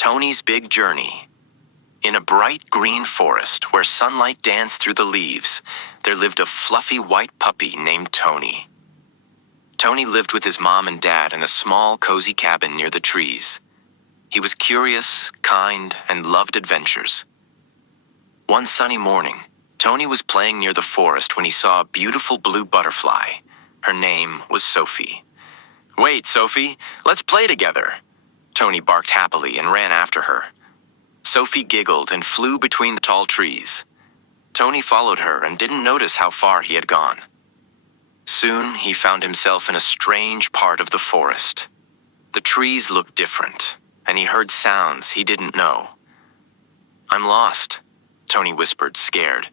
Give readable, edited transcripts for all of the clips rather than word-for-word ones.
Tony's Big Journey. In a bright green forest where sunlight danced through the leaves, there lived a fluffy white puppy named Tony. Tony lived with his mom and dad in a small, cozy cabin near the trees. He was curious, kind, and loved adventures. One sunny morning, Tony was playing near the forest when he saw a beautiful blue butterfly. Her name was Sophie. "Wait, Sophie, let's play together." Tony barked happily and ran after her. Sophie giggled and flew between the tall trees. Tony followed her and didn't notice how far he had gone. Soon, he found himself in a strange part of the forest. The trees looked different, and he heard sounds he didn't know. "I'm lost," Tony whispered, scared.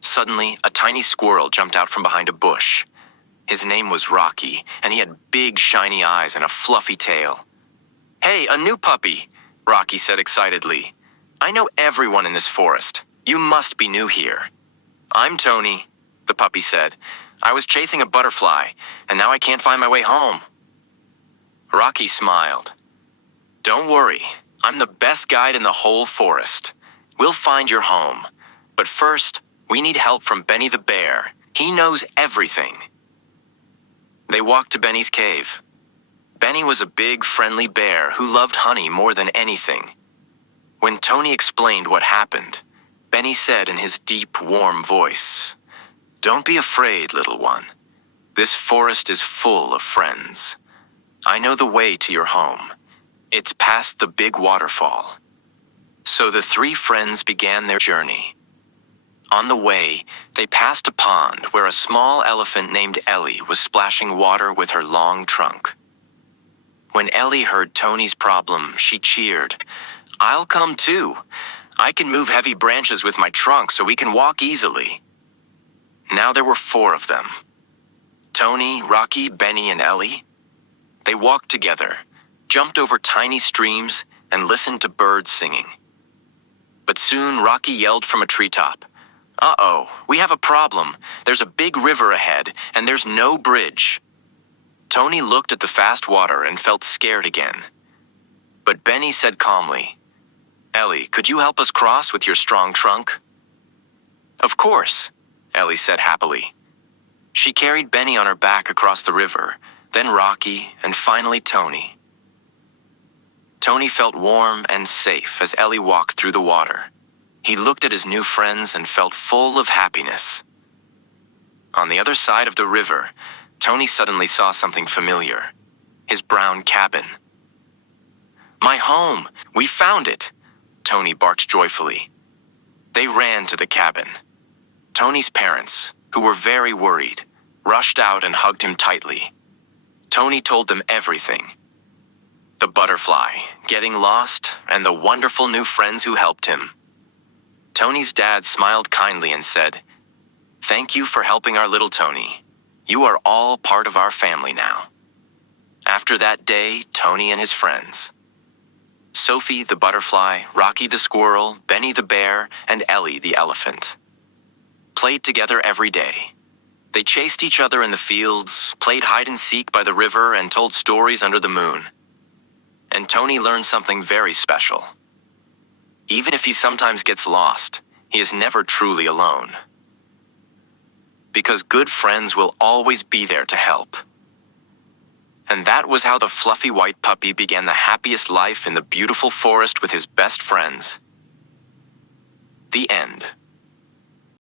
Suddenly, a tiny squirrel jumped out from behind a bush. His name was Rocky, and he had big, shiny eyes and a fluffy tail. "Hey, a new puppy," Rocky said excitedly. "I know everyone in this forest. You must be new here." "I'm Tony," the puppy said. "I was chasing a butterfly, and now I can't find my way home." Rocky smiled. "Don't worry, I'm the best guide in the whole forest. We'll find your home. But first, we need help from Benny the bear. He knows everything." They walked to Benny's cave. Benny was a big, friendly bear who loved honey more than anything. When Tony explained what happened, Benny said in his deep, warm voice, "Don't be afraid, little one. This forest is full of friends. I know the way to your home. It's past the big waterfall." So the three friends began their journey. On the way, they passed a pond where a small elephant named Ellie was splashing water with her long trunk. When Ellie heard Tony's problem, she cheered, "I'll come too. I can move heavy branches with my trunk so we can walk easily." Now there were 4 of them: Tony, Rocky, Benny, and Ellie. They walked together, jumped over tiny streams, and listened to birds singing. But soon Rocky yelled from a treetop, "Uh-oh, we have a problem. There's a big river ahead, and there's no bridge." Tony looked at the fast water and felt scared again. But Benny said calmly, "Ellie, could you help us cross with your strong trunk?" "Of course," Ellie said happily. She carried Benny on her back across the river, then Rocky, and finally Tony. Tony felt warm and safe as Ellie walked through the water. He looked at his new friends and felt full of happiness. On the other side of the river, Tony suddenly saw something familiar: his brown cabin. "My home! We found it!" Tony barked joyfully. They ran to the cabin. Tony's parents, who were very worried, rushed out and hugged him tightly. Tony told them everything: the butterfly, getting lost, and the wonderful new friends who helped him. Tony's dad smiled kindly and said, "Thank you for helping our little Tony. You are all part of our family now." After that day, Tony and his friends, Sophie the butterfly, Rocky the squirrel, Benny the bear, and Ellie the elephant, played together every day. They chased each other in the fields, played hide-and-seek by the river, and told stories under the moon. And Tony learned something very special. Even if he sometimes gets lost, he is never truly alone. Because good friends will always be there to help. And that was how the fluffy white puppy began the happiest life in the beautiful forest with his best friends. The end.